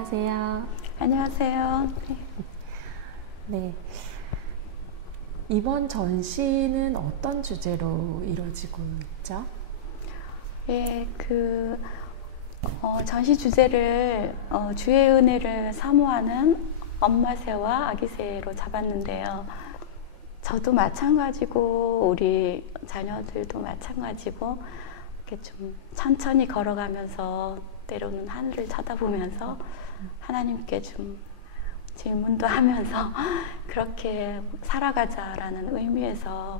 안녕하세요. 안녕하세요. 네. 이번 전시는 어떤 주제로 이루어지고 있죠? 예, 전시 주제를 주의 은혜를 사모하는 엄마새와 아기새로 잡았는데요. 저도 마찬가지고 우리 자녀들도 마찬가지고 이렇게 좀 천천히 걸어가면서 때로는 하늘을 쳐다보면서 하나님께 좀 질문도 하면서 그렇게 살아가자라는 의미에서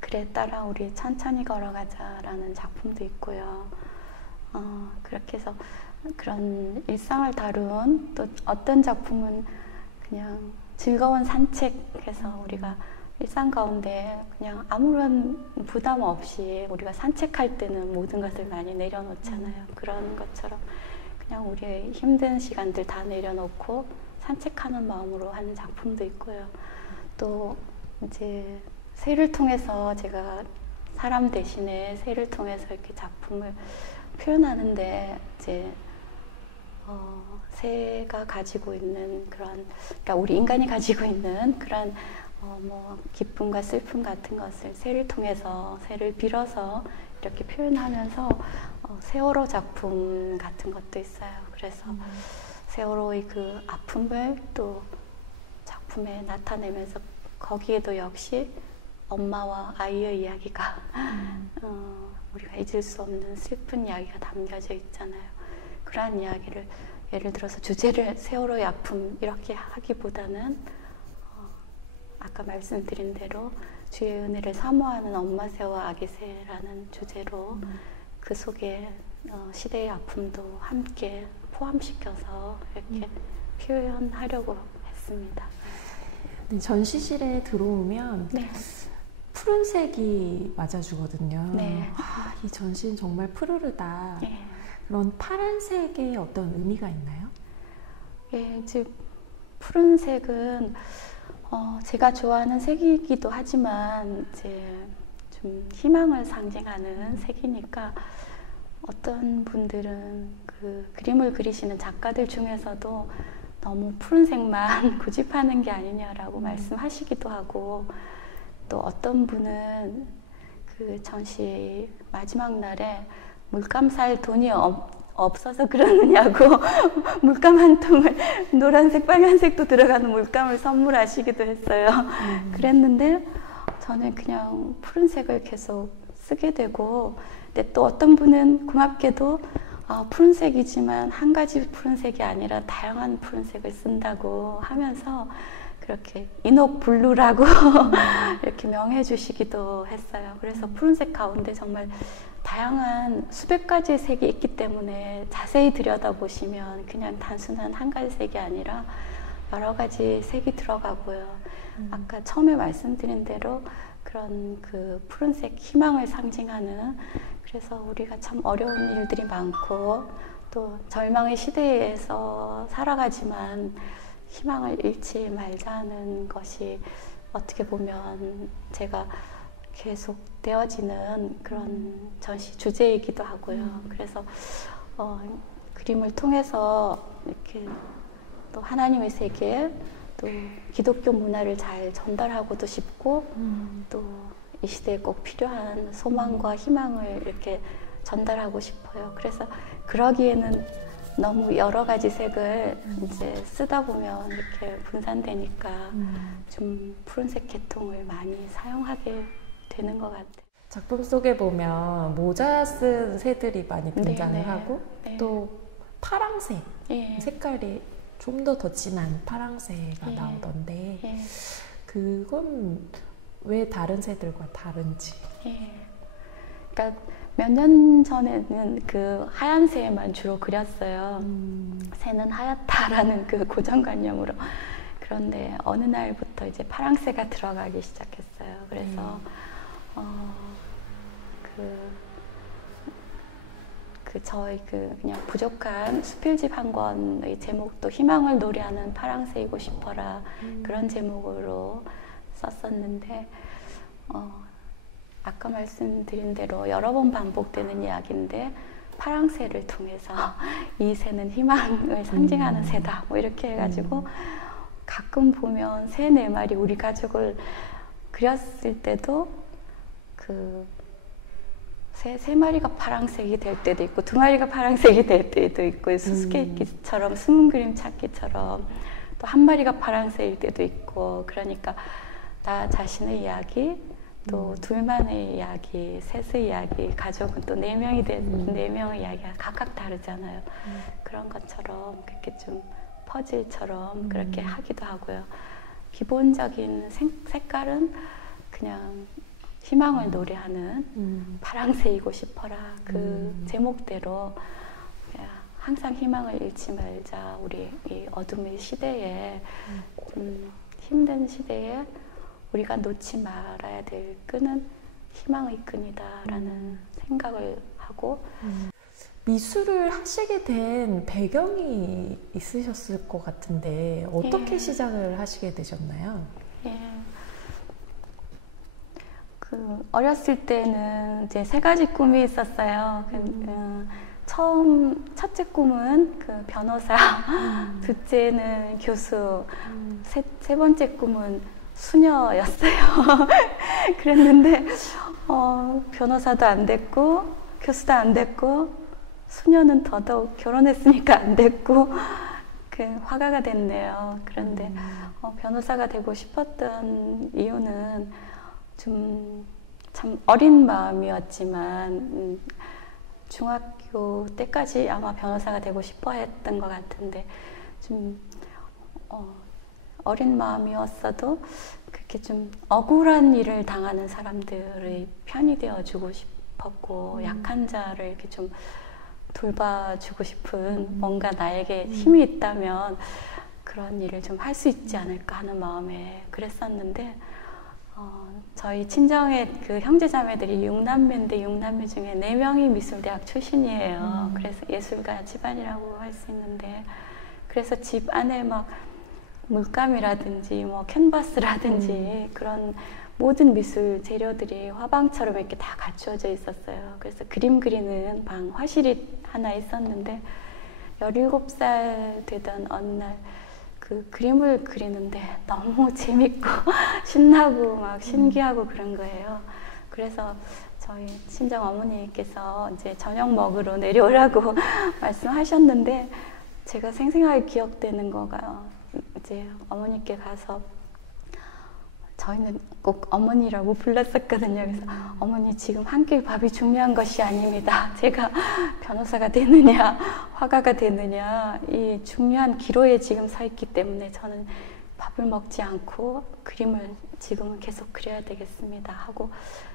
그래 따라 우리 천천히 걸어가자라는 작품도 있고요. 그렇게 해서 그런 일상을 다룬 또 어떤 작품은 그냥 즐거운 산책해서 우리가 일상 가운데 그냥 아무런 부담 없이 우리가 산책할 때는 모든 것을 많이 내려놓잖아요. 그런 것처럼 그냥 우리의 힘든 시간들 다 내려놓고 산책하는 마음으로 하는 작품도 있고요. 또 이제 새를 통해서 제가 사람 대신에 새를 통해서 이렇게 작품을 표현하는데 이제 새가 가지고 있는 그런, 그러니까 우리 인간이 가지고 있는 그런 뭐 기쁨과 슬픔 같은 것을 새를 통해서, 새를 빌어서 이렇게 표현하면서 세월호 작품 같은 것도 있어요. 그래서 세월호의 그 아픔을 또 작품에 나타내면서 거기에도 역시 엄마와 아이의 이야기가 우리가 잊을 수 없는 슬픈 이야기가 담겨져 있잖아요. 그러한 이야기를 예를 들어서 주제를 세월호의 아픔 이렇게 하기보다는 아까 말씀드린 대로 주의 은혜를 사모하는 엄마새와 아기새라는 주제로 그 속에 시대의 아픔도 함께 포함시켜서 이렇게 표현하려고 했습니다. 네, 전시실에 들어오면 네. 푸른색이 맞아주거든요. 네. 이 전시는 정말 푸르르다. 네. 그런 파란색의 어떤 의미가 있나요? 예, 이제 푸른색은 제가 좋아하는 색이기도 하지만 이제 좀 희망을 상징하는 색이니까 어떤 분들은 그 그림을 그리시는 작가들 중에서도 너무 푸른색만 고집하는 게 아니냐라고 말씀하시기도 하고, 또 어떤 분은 그 전시 마지막 날에 물감 살 돈이 없어서 그러느냐고 물감 한 통을 노란색, 빨간색도 들어가는 물감을 선물하시기도 했어요. 그랬는데 저는 그냥 푸른색을 계속 쓰게 되고, 근데 또 어떤 분은 고맙게도 푸른색이지만 한 가지 푸른색이 아니라 다양한 푸른색을 쓴다고 하면서 그렇게 인옥블루라고 이렇게 명해 주시기도 했어요. 그래서 푸른색 가운데 정말 다양한 수백 가지의 색이 있기 때문에 자세히 들여다보시면 그냥 단순한 한 가지 색이 아니라 여러 가지 색이 들어가고요. 아까 처음에 말씀드린 대로 그런 그 푸른색 희망을 상징하는, 그래서 우리가 참 어려운 일들이 많고 또 절망의 시대에서 살아가지만 희망을 잃지 말자는 것이 어떻게 보면 제가 계속 되어지는 그런 전시 주제이기도 하고요. 그래서 그림을 통해서 이렇게 또 하나님의 세계, 또 기독교 문화를 잘 전달하고도 싶고 또 이 시대에 꼭 필요한 소망과 희망을 이렇게 전달하고 싶어요. 그래서 그러기에는 너무 여러 가지 색을 이제 쓰다 보면 이렇게 분산되니까 좀 푸른색 계통을 많이 사용하게 되는 것 같아요. 작품 속에 보면 모자 쓴 새들이 많이 등장을 네, 하고 네. 또 파랑색, 예. 색깔이 좀 더 진한 파랑새가 예. 나오던데 예. 그건 왜 다른 새들과 다른지. 예. 그러니까 몇 년 전에는 그 하얀 새만 주로 그렸어요. 새는 하얗다라는 그 고정관념으로. 그런데 어느 날부터 이제 파랑새가 들어가기 시작했어요. 그래서 저희 그냥 부족한 수필집 한 권의 제목도 희망을 노래하는 파랑새이고 싶어라, 그런 제목으로 썼었는데 아까 말씀드린 대로 여러 번 반복되는 이야기인데 파랑새를 통해서 이 새는 희망을 상징하는 새다. 뭐 이렇게 해가지고 가끔 보면 새 4마리 우리 가족을 그렸을 때도 그 세 마리가 파랑색이 될 때도 있고 2마리가 파랑색이 될 때도 있고 수수께끼처럼 숨은 그림 찾기처럼 또 1마리가 파랑색일 때도 있고 그러니까 나 자신의 이야기 또 둘만의 이야기, 셋의 이야기, 가족은 또 4명이 된 4명의 이야기가 각각 다르잖아요. 그런 것처럼 그렇게 좀 퍼즐처럼 그렇게 하기도 하고요. 기본적인 색깔은 그냥 희망을 노래하는 파랑새이고 싶어라 그 제목대로 항상 희망을 잃지 말자. 우리 이 어둠의 시대에 힘든 시대에 우리가 놓지 말아야 될 끈은 희망의 끈이다라는 생각을 하고 미술을 하시게 된 배경이 있으셨을 것 같은데 어떻게 시작을 하시게 되셨나요? 예. 어렸을 때는 이제 3가지 꿈이 있었어요. 첫째 꿈은 그 변호사, 둘째는 교수, 세 번째 꿈은 수녀였어요. 그랬는데 변호사도 안 됐고 교수도 안 됐고 수녀는 더더욱 결혼했으니까 안 됐고 그 화가가 됐네요. 그런데 변호사가 되고 싶었던 이유는 좀 참 어린 마음이었지만 중학교 때까지 아마 변호사가 되고 싶어 했던 것 같은데 좀 어린 마음이었어도 그렇게 좀 억울한 일을 당하는 사람들의 편이 되어주고 싶었고 약한 자를 이렇게 좀 돌봐주고 싶은 뭔가 나에게 힘이 있다면 그런 일을 좀 할 수 있지 않을까 하는 마음에 그랬었는데 저희 친정의 그 형제자매들이 6남매인데 6남매 중에 4명이 미술대학 출신이에요. 그래서 예술가 집안이라고 할 수 있는데 그래서 집 안에 막 물감이라든지 뭐 캔버스라든지 그런 모든 미술 재료들이 화방처럼 이렇게 다 갖추어져 있었어요. 그래서 그림 그리는 방 화실이 하나 있었는데 17살 되던 어느 날 그 그림을 그리는데 너무 재밌고 신나고 막 신기하고 그런 거예요. 그래서 저희 친정 어머니께서 이제 저녁 먹으러 내려오라고 말씀하셨는데 제가 생생하게 기억되는 거가 이제 어머니께 가서 저희는 꼭 어머니라고 불렀었거든요. 그래서 어머니 지금 한 끼 밥이 중요한 것이 아닙니다. 제가 변호사가 되느냐 화가가 되느냐 이 중요한 기로에 지금 서 있기 때문에 저는 밥을 먹지 않고 그림을 지금은 계속 그려야 되겠습니다 하고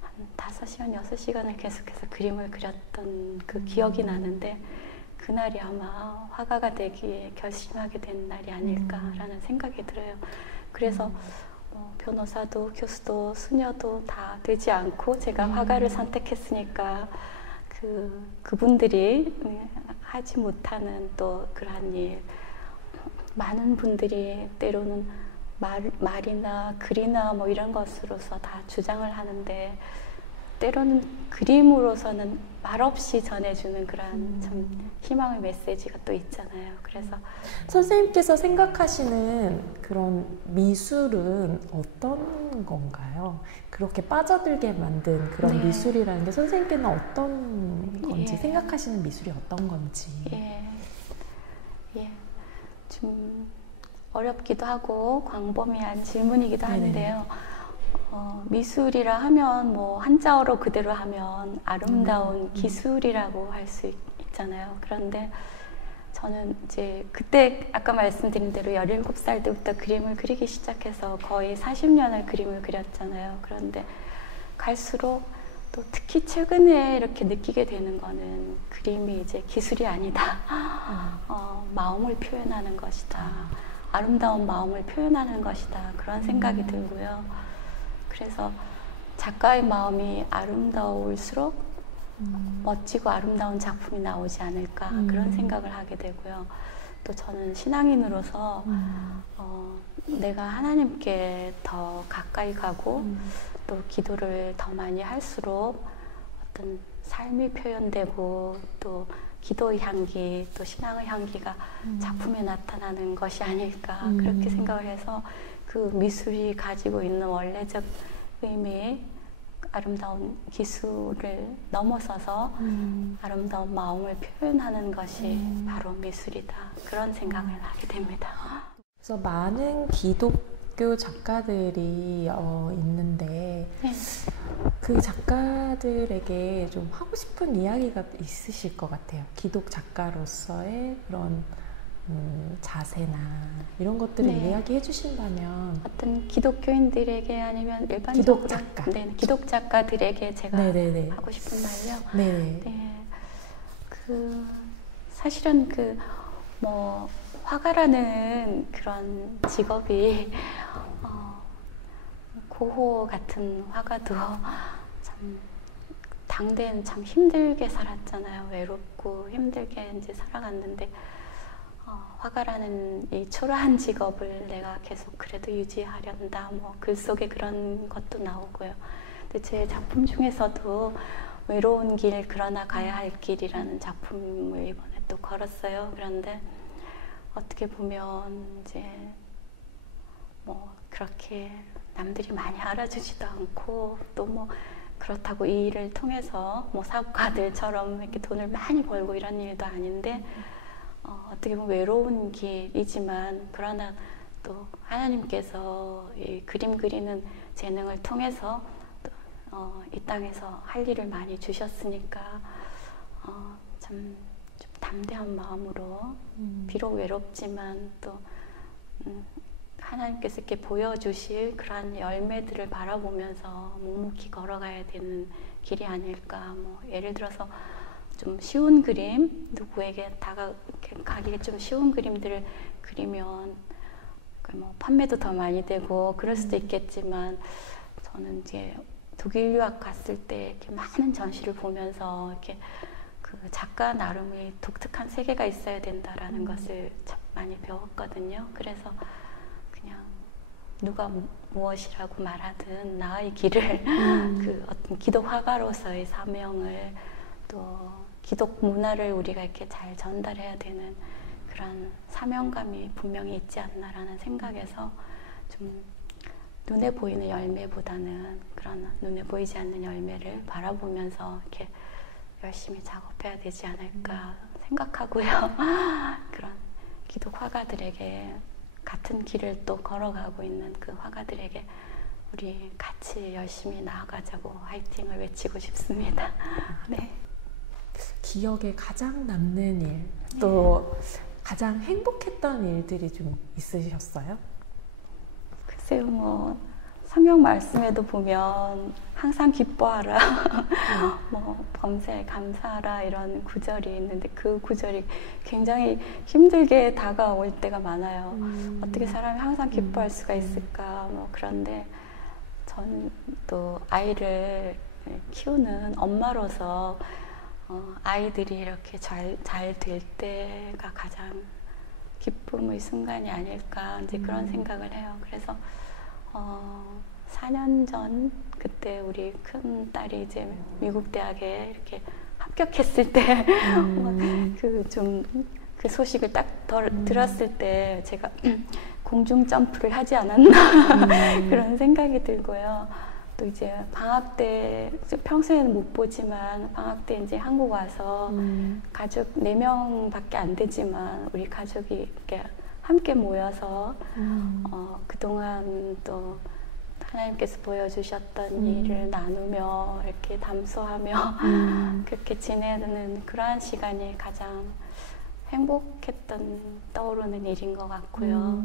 한 5시간, 6시간을 계속해서 그림을 그렸던 그 기억이 나는데 그날이 아마 화가가 되기에 결심하게 된 날이 아닐까라는 생각이 들어요. 그래서 변호사도 교수도 수녀도 다 되지 않고 제가 화가를 선택했으니까 그분들이 하지 못하는 또 그러한 일 많은 분들이 때로는 말이나 글이나 뭐 이런 것으로서 다 주장을 하는데 때로는 그림으로서는 말없이 전해주는 그런 참 희망의 메시지가 또 있잖아요. 그래서 선생님께서 생각하시는 그런 미술은 어떤 건가요? 그렇게 빠져들게 만든 그런 미술이라는 게 선생님께는 어떤 건지 생각하시는 미술이 어떤 건지 좀 어렵기도 하고 광범위한 질문이기도 한데요. 미술이라 하면 뭐 한자어로 그대로 하면 아름다운 기술이라고 할 수 있잖아요. 그런데 저는 이제 그때 아까 말씀드린 대로 17살 때부터 그림을 그리기 시작해서 거의 40년을 그림을 그렸잖아요. 그런데 갈수록 또 특히 최근에 이렇게 느끼게 되는 거는 그림이 이제 기술이 아니다. 마음을 표현하는 것이다. 아름다운 마음을 표현하는 것이다. 그런 생각이 들고요. 그래서 작가의 마음이 아름다울수록 멋지고 아름다운 작품이 나오지 않을까 그런 생각을 하게 되고요. 또 저는 신앙인으로서 내가 하나님께 더 가까이 가고 또 기도를 더 많이 할수록 어떤 삶이 표현되고 또 기도의 향기, 또 신앙의 향기가 작품에 나타나는 것이 아닐까 그렇게 생각을 해서 그 미술이 가지고 있는 원래적 의미, 아름다운 기술을 넘어서서 아름다운 마음을 표현하는 것이 바로 미술이다. 그런 생각을 하게 됩니다. 그래서 많은 기독교 작가들이 있는데 네. 그 작가들에게 좀 하고 싶은 이야기가 있으실 것 같아요. 기독 작가로서의 그런 자세나 이런 것들을 네. 이야기해 주신다면 어떤 기독교인들에게 아니면 일반적으로 기독 작가. 네, 기독 작가들에게 제가 네네네. 하고 싶은 말요. 네. 네, 사실은 화가라는 그런 직업이 고호 같은 화가도 참 당대엔 참 힘들게 살았잖아요. 외롭고 힘들게 이제 살아갔는데 화가라는 이 초라한 직업을 내가 계속 그래도 유지하련다. 글 속에 그런 것도 나오고요. 근데 제 작품 중에서도 외로운 길 그러나 가야 할 길이라는 작품을 이번에 또 걸었어요. 그런데 어떻게 보면 이제 그렇게 남들이 많이 알아주지도 않고 또 그렇다고 이 일을 통해서 사업가들처럼 이렇게 돈을 많이 벌고 이런 일도 아닌데 어떻게 보면 외로운 길이지만 그러나 또 하나님께서 이 그림 그리는 재능을 통해서 이 땅에서 할 일을 많이 주셨으니까 참 좀 담대한 마음으로 비록 외롭지만 또 하나님께서 이렇게 보여주실 그러한 열매들을 바라보면서 묵묵히 걸어가야 되는 길이 아닐까. 예를 들어서 좀 쉬운 그림, 누구에게 다가가기 좀 쉬운 그림들을 그리면 판매도 더 많이 되고 그럴 수도 있겠지만 저는 이제 독일 유학 갔을 때 이렇게 많은 전시를 보면서 이렇게 그 작가 나름의 독특한 세계가 있어야 된다라는 것을 참 많이 배웠거든요. 그래서 그냥 누가 무엇이라고 말하든 나의 길을 그 어떤 기독 화가로서의 사명을 또 기독 문화를 우리가 이렇게 잘 전달해야 되는 그런 사명감이 분명히 있지 않나라는 생각에서 좀 눈에 보이는 열매보다는 그런 눈에 보이지 않는 열매를 바라보면서 이렇게 열심히 작업해야 되지 않을까 생각하고요. 그런 기독 화가들에게 같은 길을 또 걸어가고 있는 그 화가들에게 우리 같이 열심히 나아가자고 화이팅을 외치고 싶습니다. 네. 기억에 가장 남는 일, 또 가장 행복했던 일들이 좀 있으셨어요? 글쎄요, 성경 말씀에도 보면 항상 기뻐하라, 범사에 감사하라 이런 구절이 있는데 그 구절이 굉장히 힘들게 다가올 때가 많아요. 어떻게 사람이 항상 기뻐할 수가 있을까? 그런데 전 또 아이를 키우는 엄마로서 아이들이 이렇게 잘 될 때가 가장 기쁨의 순간이 아닐까 이제 그런 생각을 해요. 그래서 4년 전 그때 우리 큰 딸이 이제 미국 대학에 이렇게 합격했을 때 그 소식을 딱 들었을 때 제가 공중 점프를 하지 않았나 그런 생각이 들고요. 또 이제 방학 때 평소에는 못 보지만 방학 때 이제 한국 와서 가족 4명밖에 안 되지만 우리 가족이 이렇게 함께 모여서 그동안 또 하나님께서 보여주셨던 일을 나누며 이렇게 담소하며 그렇게 지내는 그러한 시간이 가장 행복했던 떠오르는 일인 것 같고요.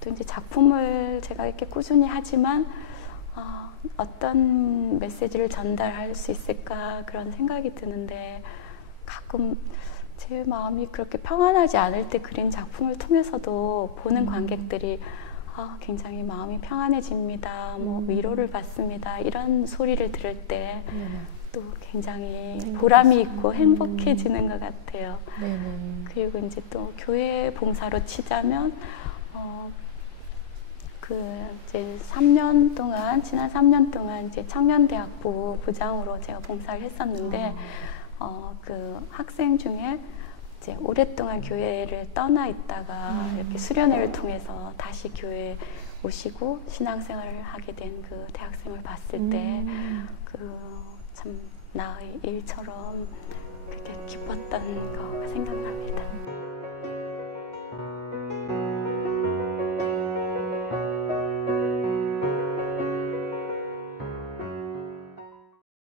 또 이제 작품을 제가 이렇게 꾸준히 하지만 어떤 메시지를 전달할 수 있을까 그런 생각이 드는데 가끔 제 마음이 그렇게 평안하지 않을 때 그린 작품을 통해서도 보는 관객들이 굉장히 마음이 평안해집니다. 위로를 받습니다. 이런 소리를 들을 때 또 굉장히 보람이 있고 행복해지는 것 같아요. 그리고 이제 또 교회 봉사로 치자면 그 이제 3년 동안 지난 3년 동안 이제 청년대학부 부장으로 제가 봉사를 했었는데 그 학생 중에 이제 오랫동안 교회를 떠나 있다가 이렇게 수련회를 통해서 다시 교회에 오시고 신앙생활을 하게 된 그 대학생을 봤을 때 그 참 나의 일처럼 그렇게 기뻤던 거 생각납니다.